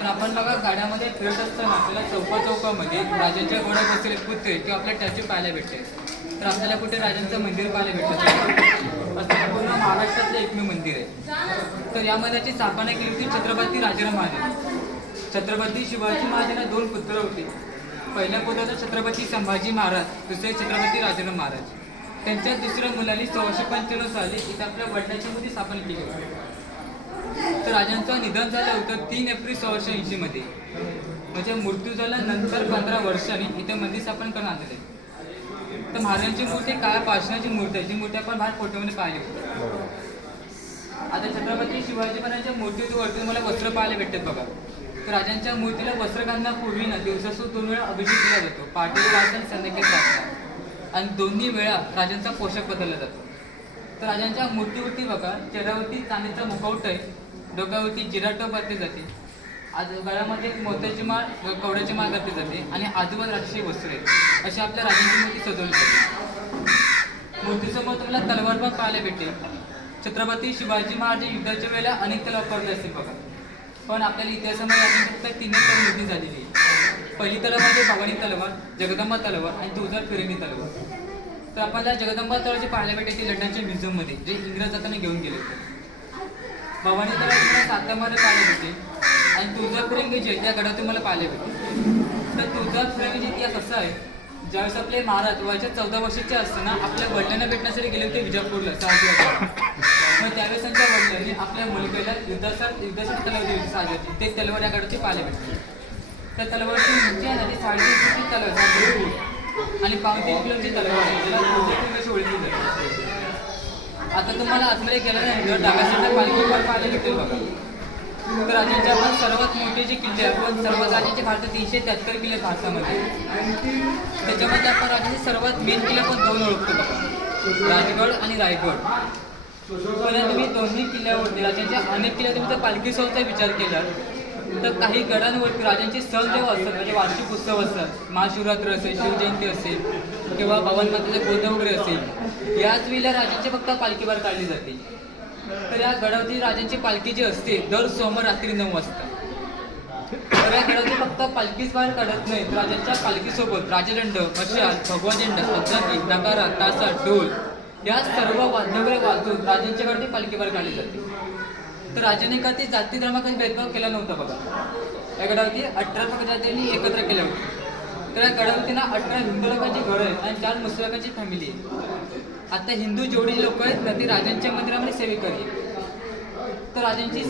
तर आपण बघा गाड्यामध्ये फिरत असताना आपल्याला चौकामध्ये राजांच्या घोड्यावर बसलेले पुतळे किंवा आपल्या स्टॅच्यू पाहायला भेटते. तर आपल्याला कुठे राजांचं मंदिर पाहायला भेटतं असं पूर्ण महाराष्ट्रातलं एकमेव मंदिर आहे. तर यामध्ये त्याची स्थापना केली होती छत्रपती राजाराम महाराज. छत्रपती शिवाजी महाराजांना दोन पुत्र होते. पहिल्या पुत्राचा छत्रपती संभाजी महाराज, दुसरे छत्रपती राजाराम महाराज. त्यांच्या दुसऱ्या मुलांनी 1695 साली इथे आपल्या वडिलांची मूर्ती स्थापन केली होती. तर राजांचं निधन झालं होतं 3 एप्रिल 1680 मध्ये. म्हणजे मृत्यू झाल्यानंतर 15 वर्षांनी इथे मंदिर स्थापन करण्यात आले. तर महाराजांची मूर्ती काय पाषाणाची मूर्ती आहे, जी मूर्ती आपण बाहेर फोटोमध्ये पाहिली होती. आता छत्रपती शिवाजी महाराजांच्या मूर्तीवरती मला वस्त्र पाहायला भेटतात बघा. तर राजांच्या मूर्तीला वस्त्र घालण्यापूर्वी ना दिवसासून 2 वेळा अभिषेक केला जातो. पहाटे आणि संध्याकाळी प्रार्थना, आणि दोन्ही वेळा राजांचा पोशाख बदलला जातो. तर राजांच्या मूर्तीवरती बघा, चेहऱ्यावरती चांदीचा मुखवट आहे, डोक्यावरती जिराटोप घातली जाते, गळ्यामध्ये मोत्याची माळ, कवड्याची माळ घातली जाते, आणि आजूबाजूला राजकीय वस्त्र आहे. अशी आपल्या राजांची मूर्ती सजवली जाते. मूर्तीसमोर तुम्हाला तलवार पण पाहायला भेटेल. छत्रपती शिवाजी महाराज युद्धाच्या वेळेला अनेक तलवार वापरले असतील बघा, पण आपल्याला इतिहासामध्ये अजून फक्त 3 मूर्ती झालेली आहे. पहिली तलवार म्हणजे भवानी तलवार, जगदंबा तलवार आणि तुळजापूर फिरंगी तलवार. तर आपल्याला जगदंबा तलवार जे पाहायला भेटेल ती लंडनच्या म्युझियममध्ये, जे इंग्रज जाताना घेऊन गेले होते. भवानी तलवार तुम्हाला साताऱ्यामध्ये पाहायला भेटेल, आणि तुळजापूर फिरंगी जे त्या गडात तुम्हाला पाहायला भेटेल. तर तुळजापूर फिरंगीचा इतिहास असा आहे, ज्यावेळेस आपले महाराज वयाच्या 14 वर्षाचे असताना आपल्या वडिलांना भेटण्यासाठी गेले होते विजापूरला शहाजीला. मग त्यावेळेस त्यांच्या वडिलांनी आपल्या मुलगीला युद्धासाठी तलवार दिली होती शहाजीची. ते तलवार या गडाची पाहायला भेटते. त्या तलवारची उंची आहे ना, ती 3.5 फूटची तलवार आहे, आणि 3.5 किलोची तलवार आहे, ज्याला तुळजापूर ओळखली जाते. आता तुम्हाला आतमध्ये गेल्यानंतर डाव्या साईडला पालखीवर पाहायला भेटेल बघा. तर राजांचे आपण सर्वात मोठे जे किल्ले आपण सर्वात राजांचे भारतात 373 किल्ले भारतामध्ये. त्याच्यामध्ये आपण राजांचे सर्वात मेन किल्ले पण 2 ओळखतो बघा, राजगड आणि रायगड. पण तुम्ही दोन्ही किल्ल्यावरती राजांच्या अनेक किल्ले तुम्ही जर पालखी सोहळ्याचा विचार केला तर काही गडांवरती राजांचे सण जेव्हा असतात, म्हणजे वार्षिक उत्सव असतात, महाशिवरात्र असेल, शिवजयंती असेल, किंवा भवानी मातेचा गोंधळ वगैरे असेल, याच वेळेला राजांची फक्त पालखी बाहेर काढली जाते. तर या गडावरती राजांची पालखी जी असते दर सोमवार रात्री 9 वाजता. तर या गडावरती फक्त पालखीच बाहेर काढत नाही, तर राजांच्या पालखीसोबत राजदंड, मशाल, भगवा झेंडा, अब्जाकी, नगारा, तासा, ढोल या सर्व वाद्य वाजून राजांच्या गडाची पालखी बाहेर काढली जाते. तर राजाने का ती जाती धर्माकडे भेदभाव केला नव्हता बघा. या गडावरती 18 प्रजातींनी एकत्र केल्या होत्या. तर या गडावरती ना 18 हिंदू लोकांची घरं आहेत आणि 4 मुस्लिम लोकांची फॅमिली आहे. आता हिंदू जेवढी लोक आहेत ना ती राजांच्या मंदिरामध्ये सेवेकरी आहेत. तर राजांची